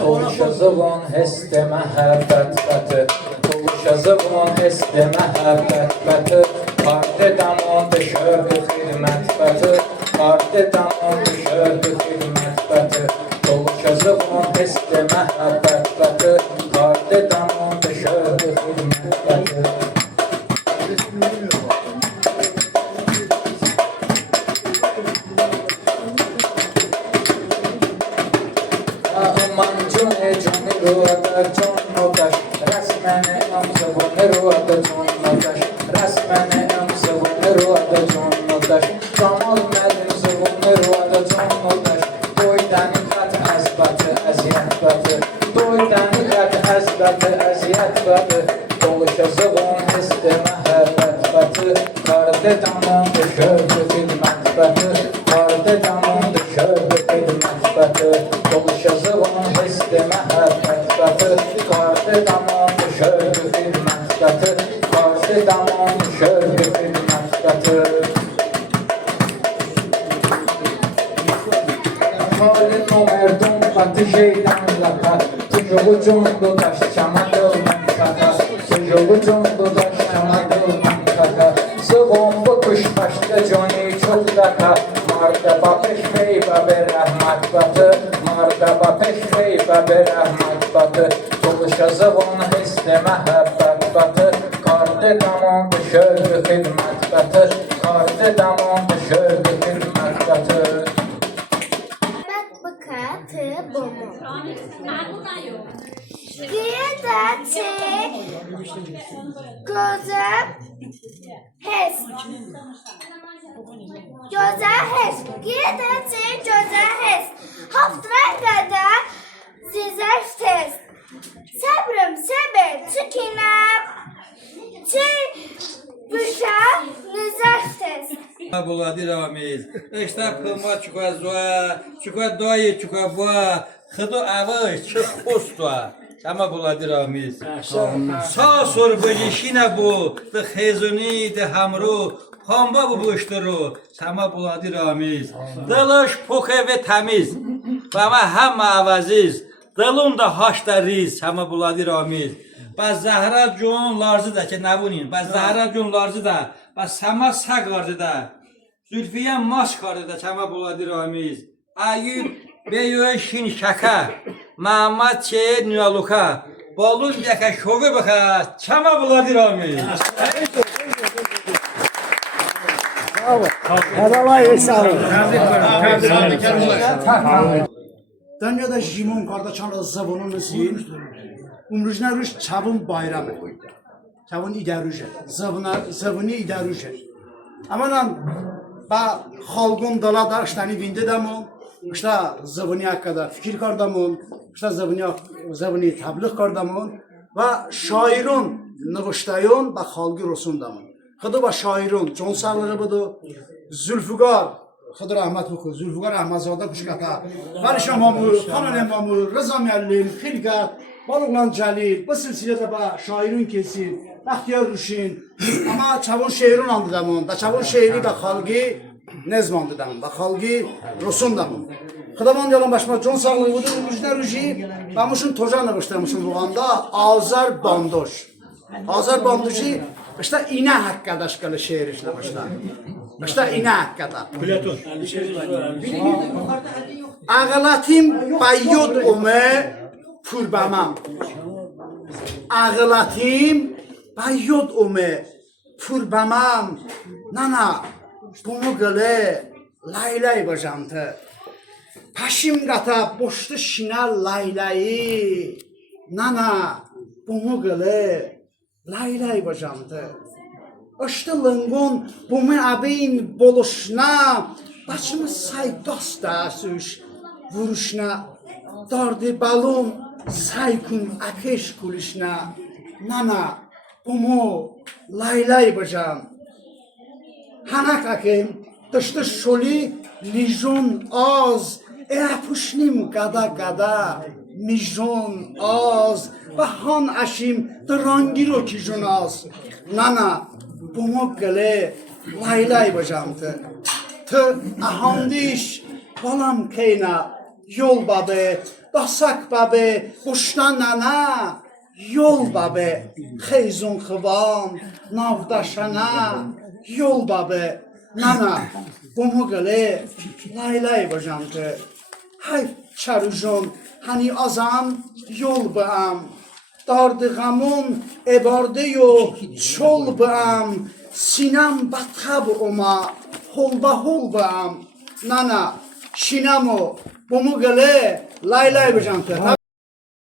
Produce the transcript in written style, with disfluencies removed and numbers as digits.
Toluşazıvon heste mehabbet batı Toluşazıvon heste mehabbet batı Parti damon dışarı hizmet batı Parti damon dışarı hizmet batı Toluşazıvon heste mehabbet batı Parti damon dışarı hizmet batı Toluşazıvon heste mehabbet batı Karde damon dışarı hizmet batı Karde damon dışarı hizmet batı Toluşazıvon heste mehabbet batı Karde damon dışarı hizmet batı Karde damon dışarı hizmet batı Halin o merdum batı şeyden laka Tucuğu cundu taş çamadı kaka Tucuğu cundu taş çamadı kaka Sıvon bu kuş başta Johnny çok daka Marda peşmey babe rahmat batı Marda peşmey babe rahmat batı Toluşazıvon heste mehabbet batı Karde damon dışarı hizmet batı Karde damon dışarı hizmet batı Haftrangada zizef test. Sabrım seber çükinem. Çi büşa nizef test. Buladı ramiz. İşte kılma çuka doyı çuka boğa. Xıdo avı çık posta. Ama buladı ramiz. Sağ sor bejişine bu. De xezuni de hamru. Pamba bu buşturu. Sama buladı ramiz. Dılış poke ve temiz. Bama hem avaziz. Dılın da haşta riz. Sama buladı ramiz. Baz Zahra John Larzı da ki nabunin. Baz Zahra John Larzı da. Baz Sama Sak vardı da. Zülfiye Mask vardı da. Sama buladı ramiz. Ayüp Beyo Şin Şaka. Mahmud Çeyed Nüyaluka. Bolun yaka şovu baka. Sama buladı ramiz. Dünyada jimon kardeşanla zabunun zin, umrujna ruş çabun bayramı. Çabun idaruje, zabuni idaruje. Ama lan, ba halkın dala darıştani vinde damon, işte zabuni hakkında fikir kardamon, işte zabuni tabliğ kardamon ve şairun nıvıştayon ba halkı rosun damon. Xıdı ba şairun, con sağlığı budu, Zülfügar, Xıdı rahmet buku, Zülfügar Ahmadzada kuşkata, Barış Amamur, Xanan Emamur, Rıza Müəllim, Xilqat, Balıqlan Cəlil, bu silsilədə ba şairun kesin, Bəxtiyar Rüşin, ama çavun şeirun andı damon, da çavun şeiri ba xalqı nezmandı damon, ba xalqı rosun damon. Xıdaman yalan başıma con sağlığı budu, Müjdə Rüşi, bamuşun tocan nıvıştırmışın buğanda, Azar Bandoş. Azar Banduşi, işte ine hakkında şkalı şehir işlemişler. İşte ine hakkında. Platon. Ağlatim bayyod ume purbamam. Ağlatim bayyod ume purbamam. Nana, bunu göle laylay bacantı. Paşim gata boştu şina laylayı. Nana, bunu göle laylay bacantı. Öştü lıngun bumu abin boluşna. Başımı say dosta süş vuruşna. Dardı balum say kun ateş kuluşna. Nana bumu laylay bacam. Hanak akim dıştı şoli lijon az. Puşnim gada mijon az. Bahan aşim drangiro ki jonaz. Nana bumu gele laylay bacamtı. Tı ahandiş balam keyna yol babe Dasak babe, kuştan nana, yol babe, xeyzun xıvam, navdaşana, yol babe, nana, bumu gılı, lay lay bacantı. Hay çarujun, hani azam, yol bağım, dardığamın ebardı yo, çol bağım, sinam batab oma, hol bağım, nana, şinamo, bumu gılı, lay lay bacantı.